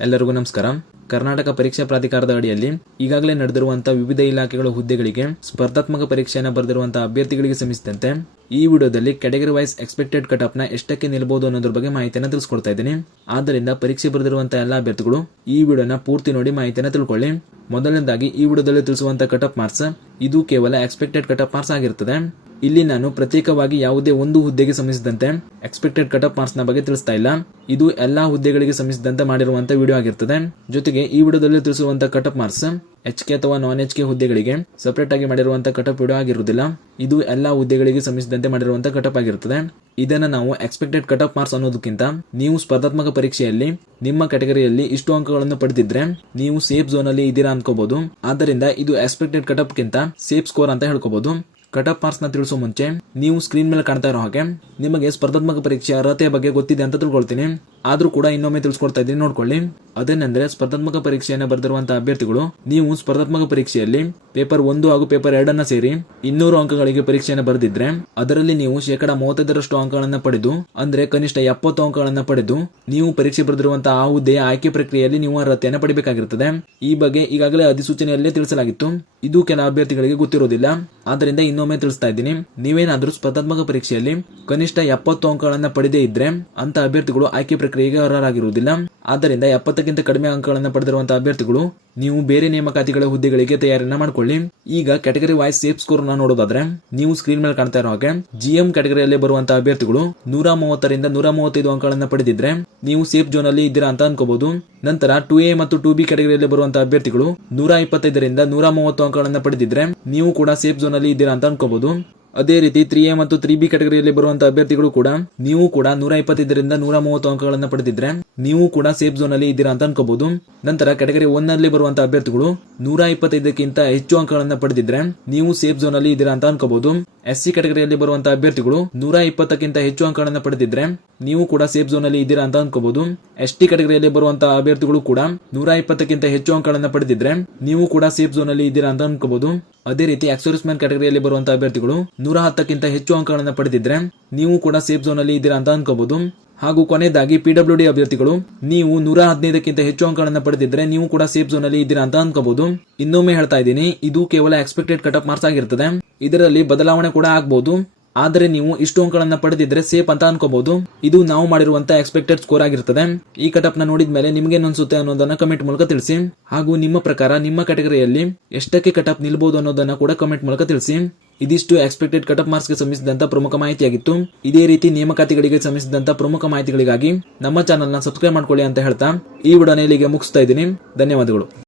ಎಲ್ಲರಿಗೂ ನಮಸ್ಕಾರ. ಕರ್ನಾಟಕ ಪರೀಕ್ಷಾ ಪ್ರಾಧಿಕಾರದ ಅಡಿಯಲ್ಲಿ ಈಗಾಗಲೇ ನಡೆದಿರುವಂತಹ ವಿವಿಧ ಇಲಾಖೆಗಳ ಹುದ್ದೆಗಳಿಗೆ ಸ್ಪರ್ಧಾತ್ಮಕ ಪರೀಕ್ಷೆಯನ್ನು ಬರೆದಿರುವಂತಹ ಅಭ್ಯರ್ಥಿಗಳಿಗೆ ಸಂಬಂಧಿಸಿದಂತೆ ಈ ವಿಡಿಯೋದಲ್ಲಿ category wise expected cut off ನ ಎಷ್ಟಕ್ಕೆ ನಿಲ್ಲಬಹುದು ಅನ್ನೋದ್ರ ಬಗ್ಗೆ ಮಾಹಿತಿಯನ್ನು ತಿಳಿಸ್ಕೊಡ್ತಾ ಇದ್ದೀನಿ. ಆದ್ದರಿಂದ ಪರೀಕ್ಷೆ ಬರೆದಿರುವಂತಹ ಎಲ್ಲಾ ಅಭ್ಯರ್ಥಿಗಳು ಈ ವಿಡಿಯೋನ ಪೂರ್ತಿ ನೋಡಿ ಮಾಹಿತಿಯನ್ನು ತಿಳ್ಕೊಳ್ಳಿ. ಮೊದಲನೇದಾಗಿ ಈ ವಿಡಿಯೋದಲ್ಲಿ ತಿಳಿಸುವಂತಹ ಕಟ್ ಆಫ್ ಮಾರ್ಕ್ಸ್ ಇದು ಕೇವಲ ಎಕ್ಸ್ಪೆಕ್ಟೆಡ್ ಕಟ್ ಆಫ್ ಮಾರ್ಕ್ಸ್ ಆಗಿರುತ್ತದೆ. ಇಲ್ಲಿ ನಾನು ಪ್ರತ್ಯೇಕವಾಗಿ ಯಾವುದೇ ಒಂದು ಹುದ್ದೆಗೆ ಸಂಬಂಧಿಸಿದಂತೆ ಎಕ್ಸ್ಪೆಕ್ಟೆಡ್ ಕಟ್ ಆಫ್ ಮಾರ್ಕ್ಸ್ ನ ಬಗ್ಗೆ ತಿಳಿಸ್ತಾ ಇಲ್ಲ. ಇದು ಎಲ್ಲಾ ಹುದ್ದೆಗಳಿಗೆ ಸಂಬಂಧಿಸಿದಂತೆ ಮಾಡಿರುವಂತಹ ವಿಡಿಯೋ ಆಗಿರುತ್ತದೆ. ಜೊತೆಗೆ ಈ ವಿಡಿಯೋದಲ್ಲಿ ತಿಳಿಸುವಂತಹ ಕಟ್ ಆಫ್ ಮಾರ್ಕ್ಸ್ HK ಅಥವಾ ನಾನ್ HK ಹುದ್ದೆಗಳಿಗೆ ಸಪರೇಟ್ ಆಗಿ ಮಾಡಿರುವಂತಹ ಕಟ್ ಆಫ್ ವಿಡಿಯೋ ಆಗಿರುವುದಿಲ್ಲ. ಇದು ಎಲ್ಲಾ ಹುದ್ದೆಗಳಿಗೆ ಸಂಬಂಧಿಸಿದಂತೆ ಮಾಡಿರುವಂತಹ ಕಟ್ ಆಫ್ ಆಗಿರುತ್ತದೆ. ಇದನ್ನ ನಾವು ಎಕ್ಸ್ಪೆಕ್ಟೆಡ್ ಕಟ್ ಆಫ್ ಮಾರ್ಕ್ಸ್ ಅನ್ನೋದಕ್ಕಿಂತ ನೀವು ಸ್ಪರ್ಧಾತ್ಮಕ ಪರೀಕ್ಷೆಯಲ್ಲಿ ನಿಮ್ಮ ಕ್ಯಾಟಗರಿಯಲ್ಲಿ ಇಷ್ಟು ಅಂಕಗಳನ್ನು ಪಡೆದಿದ್ರೆ ನೀವು ಸೇಫ್ ಝೋನ್ ಅಲ್ಲಿ ಇದ್ದೀರಾ ಅನ್ಕೋಬಹುದು. ಆದ್ದರಿಂದ ಇದು ಎಕ್ಸ್ಪೆಕ್ಟೆಡ್ ಕಟ್ ಆಫ್ ಗಿಂತ ಸೇಫ್ ಸ್ಕೋರ್ ಅಂತ ಹೇಳ್ಕೋಬಹುದು. ಕಟ್ ಆಫ್ ಮಾರ್ಕ್ಸ್ ನ ತಿಳಿಸೋ ಮುಂಚೆ ನೀವು ಸ್ಕ್ರೀನ್ ಮೇಲೆ ಕಾಣ್ತಾ ಇರೋ ಹಾಗೆ ನಿಮಗೆ ಸ್ಪರ್ಧಾತ್ಮಕ ಪರೀಕ್ಷೆ ಅರ್ಹತೆಯ ಬಗ್ಗೆ ಗೊತ್ತಿದೆ ಅಂತ ತಿಳ್ಕೊಳ್ತೀನಿ. ಆದ್ರೂ ಕೂಡ ಇನ್ನೊಮ್ಮೆ ತಿಳಿಸ್ಕೊಡ್ತಾ ಇದ್ದೀನಿ, ನೋಡ್ಕೊಳ್ಳಿ. ಅದೇನೆಂದ್ರೆ ಸ್ಪರ್ಧಾತ್ಮಕ ಪರೀಕ್ಷೆಯನ್ನು ಬರೆದಿರುವಂತಹ ಅಭ್ಯರ್ಥಿಗಳು ನೀವು ಸ್ಪರ್ಧಾತ್ಮಕ ಪರೀಕ್ಷೆಯಲ್ಲಿ ಪೇಪರ್ 1 ಹಾಗೂ ಪೇಪರ್ 2 ಅನ್ನ ಸೇರಿ 200 ಅಂಕಗಳಿಗೆ ಪರೀಕ್ಷೆಯನ್ನು ಬರೆದಿದ್ರೆ ಅದರಲ್ಲಿ ನೀವು 35% ಅಂಕಗಳನ್ನು ಪಡೆದು ಅಂದ್ರೆ ಕನಿಷ್ಠ 70 ಅಂಕಗಳನ್ನು ಪಡೆದು ನೀವು ಪರೀಕ್ಷೆ ಬರೆದಿರುವಂತಹ ಆ ಹುದ್ದೆಯ ಆಯ್ಕೆ ಪ್ರಕ್ರಿಯೆಯಲ್ಲಿ ನೀವು ಅರ್ಹತೆಯನ್ನು ಪಡೆಯಬೇಕಾಗಿರುತ್ತದೆ. ಈ ಬಗ್ಗೆ ಈಗಾಗಲೇ ಅಧಿಸೂಚನೆಯಲ್ಲೇ ತಿಳಿಸಲಾಗಿತ್ತು. ಇದು ಕೆಲ ಅಭ್ಯರ್ಥಿಗಳಿಗೆ ಗೊತ್ತಿರೋದಿಲ್ಲ. ಆದ್ದರಿಂದ ಇನ್ನೊಮ್ಮೆ ತಿಳಿಸ್ತಾ ಇದ್ದೀನಿ. ನೀವೇನಾದ್ರೂ ಸ್ಪರ್ಧಾತ್ಮಕ ಪರೀಕ್ಷೆಯಲ್ಲಿ ಕನಿಷ್ಠ 70 ಅಂಕಗಳನ್ನು ಪಡೆದೇ ಇದ್ರೆ ಅಂತ ಅಭ್ಯರ್ಥಿಗಳು ಆಯ್ಕೆ ಪ್ರಕ್ರಿಯೆಗೆ ಅರ್ಹರಾಗಿರುವುದಿಲ್ಲ. ಆದ್ದರಿಂದ 70ಕ್ಕಿಂತ ಕಡಿಮೆ ಅಂಕಗಳನ್ನು ಪಡೆದಿರುವಂತಹ ಅಭ್ಯರ್ಥಿಗಳು ನೀವು ಬೇರೆ ನೇಮಕಾತಿಗಳ ಹುದ್ದೆಗಳಿಗೆ ತಯಾರಿಯನ್ನ ಮಾಡಿಕೊಳ್ಳಿ. ಈಗ ಕ್ಯಾಟಗರಿ ವೈಸ್ ಸೇಫ್ ಸ್ಕೋರ್ ನ ನೋಡೋದಾದ್ರೆ ನೀವು ಸ್ಕ್ರೀನ್ ಮೇಲೆ ಕಾಣ್ತಾ ಇರೋ ಹಾಗೆ GM ಕ್ಯಾಟಗರಿಯಲ್ಲಿ ಬರುವಂತಹ ಅಭ್ಯರ್ಥಿಗಳು 130 ರಿಂದ 135 ಅಂಕಗಳನ್ನು ಪಡೆದಿದ್ರೆ ನೀವು ಸೇಫ್ ಝೋನ್ ಅಲ್ಲಿ ಇದ್ದೀರಾ ಅಂತ ಅನ್ಕೋಬಹುದು. ನಂತರ 2A ಮತ್ತು 2B ಕ್ಯಾಟಗರಿಯಲ್ಲಿ ಬರುವಂತಹ ಅಭ್ಯರ್ಥಿಗಳು 125 ರಿಂದ 130 ಅಂಕಗಳನ್ನು ಪಡೆದಿದ್ರೆ ನೀವು ಕೂಡ ಸೇಫ್ ಝೋನ್ ಅಲ್ಲಿ ಇದ್ದೀರಾ ಅಂತ ಅನ್ಕೋಬಹುದು. ಅದೇ ರೀತಿ 3A ಮತ್ತು 3B ಕ್ಯಾಟಗರಿಯಲ್ಲಿ ಬರುವಂತಹ ಅಭ್ಯರ್ಥಿಗಳು ಕೂಡ ನೀವು ಕೂಡ 125 ರಿಂದ 130 ಅಂಕಗಳನ್ನು ಪಡೆದಿದ್ರೆ ನೀವು ಕೂಡ ಸೇಫ್ ಝೋನ್ ಅಲ್ಲಿ ಇದ್ದೀರಾ ಅಂತ ಅನ್ಕೋಬಹುದು. ನಂತರ ಕ್ಯಾಟಗರಿ 1 ನಲ್ಲಿ ಬರುವಂತಹ ಅಭ್ಯರ್ಥಿಗಳು 125ಕ್ಕಿಂತ ಹೆಚ್ಚು ಅಂಕಗಳನ್ನು ಪಡೆದಿದ್ರೆ ನೀವು ಸೇಫ್ ಝೋನ್ ಅಲ್ಲಿ ಇದ್ದೀರಾ ಅಂತ ಅನ್ಕೋಬಹುದು. SC ಕ್ಯಾಟಗರಿಯಲ್ಲಿ ಬರುವಂತಹ ಅಭ್ಯರ್ಥಿಗಳು 120ಕ್ಕಿಂತ ಹೆಚ್ಚು ಅಂಕಗಳನ್ನು ಪಡೆದಿದ್ರೆ ನೀವು ಕೂಡ ಸೇಫ್ ಝೋನ್ ಅಲ್ಲಿ ಇದ್ದೀರಾ ಅಂತ ಅನ್ಕೋಬಹುದು. ST ಕ್ಯಾಟಗರಿಯಲ್ಲಿ ಬರುವಂತಹ ಅಭ್ಯರ್ಥಿಗಳು ಕೂಡ 120ಕ್ಕಿಂತ ಹೆಚ್ಚು ಅಂಕಗಳನ್ನು ಪಡೆದಿದ್ರೆ ನೀವು ಕೂಡ ಸೇಫ್ ಝೋನ್ ಅಲ್ಲಿ ಇದ್ದೀರಾ ಅಂತ ಅನ್ಕೋಬಹುದು. ಅದೇ ರೀತಿ ಎಕ್ಸರ್ವಿಸ್ಮೆನ್ ಕ್ಯಾಟಗರಿಯಲ್ಲಿ ಬರುವಂತಹ ಅಭ್ಯರ್ಥಿಗಳು 110ಕ್ಕಿಂತ ಹೆಚ್ಚು ಅಂಕಗಳನ್ನು ಪಡೆದಿದ್ರೆ ನೀವು ಕೂಡ ಸೇಫ್ ಝೋನ್ ಅಲ್ಲಿ ಇದ್ದೀರಾ ಅಂತ ಅನ್ಕೋಬಹುದು. ಹಾಗೂ ಕೊನೆಯದಾಗಿ PWD ಅಭ್ಯರ್ಥಿಗಳು ನೀವು 115ಕ್ಕಿಂತ ಹೆಚ್ಚು ಅಂಕಗಳನ್ನು ಪಡೆದಿದ್ರೆ ನೀವು ಕೂಡ ಸೇಫ್ ಝೋನ್ ಅಲ್ಲಿ ಇದ್ದೀರಾ ಅಂತ ಅನ್ಕೋಬಹುದು. ಇನ್ನೊಮ್ಮೆ ಹೇಳ್ತಾ ಇದ್ದೀನಿ, ಇದು ಕೇವಲ ಎಕ್ಸ್ಪೆಕ್ಟೆಡ್ ಕಟ್ ಆಫ್ ಮಾರ್ಕ್ಸ್ ಆಗಿರ್ತದೆ. ಇದರಲ್ಲಿ ಬದಲಾವಣೆ ಕೂಡ ಆಗಬಹುದು. ಆದರೆ ನೀವು ಇಷ್ಟು ಅಂಕಗಳನ್ನು ಪಡೆದಿದ್ರೆ ಸೇಫ್ ಅಂತ ಅನ್ಕೋಬಹುದು. ಇದು ನಾವು ಮಾಡಿರುವಂತಹ ಎಕ್ಸ್ಪೆಕ್ಟೆಡ್ ಸ್ಕೋರ್ ಆಗಿರ್ತದೆ. ಈ ಕಟ್ ಆಫ್ ನ ನೋಡಿದ ಮೇಲೆ ನಿಮಗೆ ಅನ್ಸುತ್ತೆ ಅನ್ನೋದನ್ನ ಕಮೆಂಟ್ ಮೂಲಕ ತಿಳಿಸಿ. ಹಾಗೂ ನಿಮ್ಮ ಪ್ರಕಾರ ನಿಮ್ಮ ಕ್ಯಾಟಗರಿಯಲ್ಲಿ ಎಷ್ಟಕ್ಕೆ ಕಟ್ ಆಫ್ ನಿಲ್ಬಹುದು ಅನ್ನೋದನ್ನ ಕೂಡ ಕಮೆಂಟ್ ಮೂಲಕ ತಿಳಿಸಿ. ಇದಿಷ್ಟು ಎಕ್ಸ್ಪೆಕ್ಟೆಡ್ ಕಟ್ ಆಫ್ ಮಾರ್ಕ್ಸ್ ಗೆ ಸಂಬಂಧಿಸಿದಂತ ಪ್ರಮುಖ ಮಾಹಿತಿಯಾಗಿತ್ತು. ಇದೇ ರೀತಿ ನೇಮಕಾತಿಗಳಿಗೆ ಸಂಬಂಧಿಸಿದಂತ ಪ್ರಮುಖ ಮಾಹಿತಿಗಳಿಗಾಗಿ ನಮ್ಮ ಚಾನೆಲ್ ನ ಸಬ್ಸ್ಕ್ರೈಬ್ ಮಾಡ್ಕೊಳ್ಳಿ ಅಂತ ಹೇಳ್ತಾ ಈ ವಿಡಿಯೋನ ಇಲ್ಲಿಗೆ ಮುಗಿಸ್ತಾ ಇದ್ದೀನಿ. ಧನ್ಯವಾದಗಳು.